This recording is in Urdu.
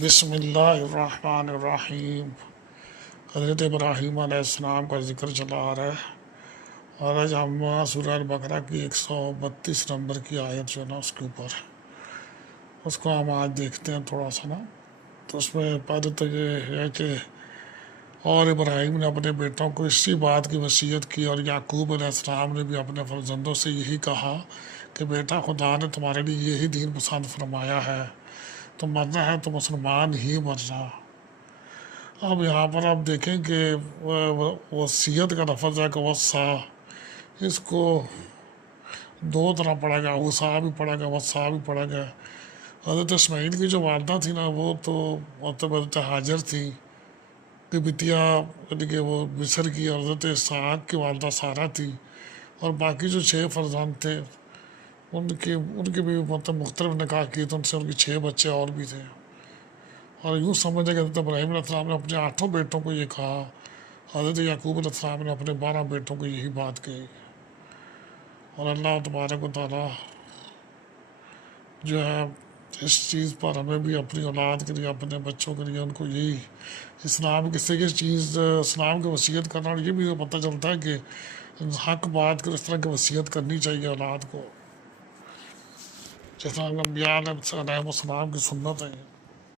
بسم اللہ الرحمن الرحیم۔ حضرت ابراہیم علیہ السلام کا ذکر چلا آ رہا ہے، اور آج ہم سورہ البقرہ کی 132 نمبر کی آیت جو ہے نا اس کے اوپر اس کو ہم آج دیکھتے ہیں تھوڑا سا نا۔ تو اس میں پہلے تو یہ ہے کہ اور ابراہیم نے اپنے بیٹوں کو اسی بات کی وصیت کی، اور یعقوب علیہ السلام نے بھی اپنے فرزندوں سے یہی کہا کہ بیٹا، خدا نے تمہارے لیے یہی دین پسند فرمایا ہے، تو مرنا ہے تو مسلمان ہی مرنا۔ اب یہاں پر آپ دیکھیں کہ وصیت کا لفظ ہے کہ وصا، اس کو دو طرح پڑھا گیا، وصا بھی پڑھا گیا، وصا بھی پڑھا گیا۔ حضرت اسماعیل کی جو والدہ تھی نا، وہ تو مطلب حضرت حاجر تھی کہ بٹیا، یعنی کہ وہ مصر کی، اور حضرت اسحاق کی والدہ سارہ تھی، اور باقی جو 6 فرزند تھے ان کی بھی مطلب مختلف نکاح کیے تو ان سے ان کے 6 بچے اور بھی تھے۔ اور یوں سمجھے کہ حضرت ابراہیم علیہ السلام نے اپنے 8 بیٹوں کو یہ کہا، حضرت یعقوب علیہ السلام نے اپنے 12 بیٹوں کو یہی بات کہی۔ اور اللہ تبارک و تعالیٰ جو ہے اس چیز پر ہمیں بھی اپنی اولاد کے لیے، اپنے بچوں کے لیے ان کو یہی اسلام کسی کی چیز اسلام کی وصیت کرنا، اور یہ بھی پتہ چلتا ہے کہ حق بات کر اس طرح کی وصیت کرنی چاہیے اولاد کو، جس طرح انبیاء علیہ السلام کی سنت ہے۔